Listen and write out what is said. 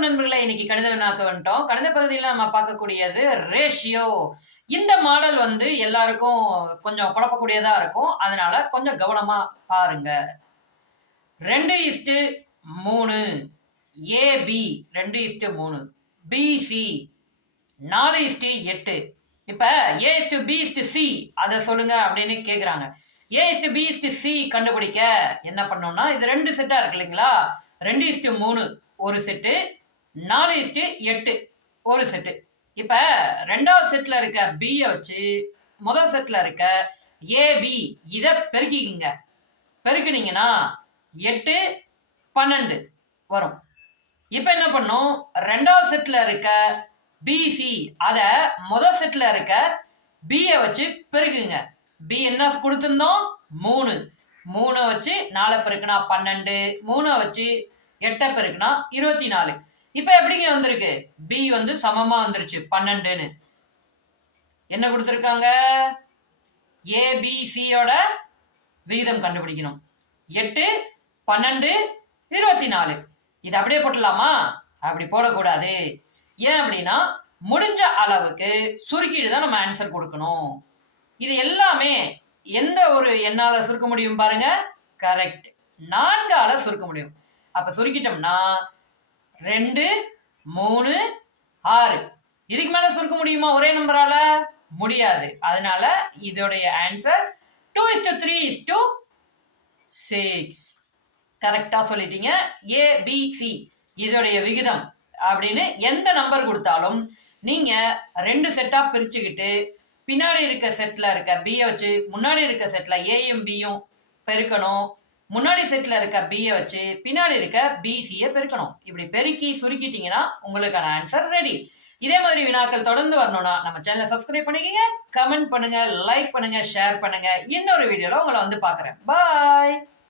வணக்கம் நண்பர்களே. இன்னைக்கு கணித வினாக்க வந்துட்டோம். கணித பகுதியில் நம்ம பார்க்கக்கூடியது ரேஷியோ. இந்த மாடல் எல்லாருக்கும் கொஞ்சம் குழப்பக்கூடியதா இருக்கும். அதனால கொஞ்சம் கவனமா பாருங்க. 2:3 ஏபி 2:3 பிசி 4:8. இப்ப A/B/C அதை சொல்லுங்க அப்படின்னு கேக்குறாங்க. A/B/C கண்டுபிடிக்க என்ன பண்ணோம்னா, இது ரெண்டு செட்டா இருக்கு இல்லைங்களா? 2:3 ஒரு செட்டு, 4:8 ஒரு செட்டு. இப்ப ரெண்டாவது செட்ல இருக்க B வச்சு முதல் செட்ல இருக்க AB இத பெருக்கிக்கிங்க. பெருக்கினீங்கன்னா 8 12 வரும். இப்ப என்ன பண்ணும், ரெண்டாவது செட்ல இருக்க BC அத முதல் செட்ல இருக்க B வச்சு பெருக்குங்க. B என்ன கொடுத்திருந்தோம்? 3. 3 வச்சு 4 பெருக்குனா 12, 3 வச்சு 8 பெருக்குனா 24. இப்ப எப்படிங்க வந்திருக்கு? B சமமா வந்துருச்சு 12ன்னு. என்ன கொடுத்திருக்காங்க? ABCயோட விகிதம் கண்டுபிடிக்கணும். 8 12 24. இது அப்படியே போட்டலாமா? அப்படி போடக்கூடாது. ஏன் அப்படின்னா, முடிஞ்ச அளவுக்கு சுருக்கிட்டு தான் நம்ம ஆன்சர் கொடுக்கணும். இது எல்லாமே எந்த ஒரு எண்ணால சுருக்க முடியும் பாருங்க. கரெக்ட், 4ஆல சுருக்க முடியும். அப்ப சுருக்கிட்டோம்னா 2 3 6. இதுக்கு மேல சுருக்க முடியுமா ஒரே நம்பரால? முடியாது. அதனால இதோடைய ஆன்சர் 2:3:6. கரெக்டா சொல்லிட்டீங்க. ABC இதோடைய விகிதம் அப்படின்னு எந்த நம்பர் கொடுத்தாலும் நீங்க 2 செட்டா பிரிச்சுக்கிட்டு பின்னாடி இருக்க செட்ல இருக்க B வச்சு முன்னாடி இருக்க செட்ல Aயும் Bயும் பெருக்கணும். முன்னாடி செட்ல இருக்க B வச்சு பின்னாடி இருக்க BCயை பெருக்கணும். இப்படி பெருக்கி சுருக்கிட்டீங்கன்னா உங்களுக்கான ஆன்சர் ரெடி. இதே மாதிரி வினாக்கள் தொடர்ந்து வரணும்னா நம்ம சேனலை சப்ஸ்கிரைப் பண்ணிக்கங்க, கமெண்ட் பண்ணுங்க, லைக் பண்ணுங்க, ஷேர் பண்ணுங்க. இன்னொரு வீடியோல உங்களை பார்க்குறேன். பாய்.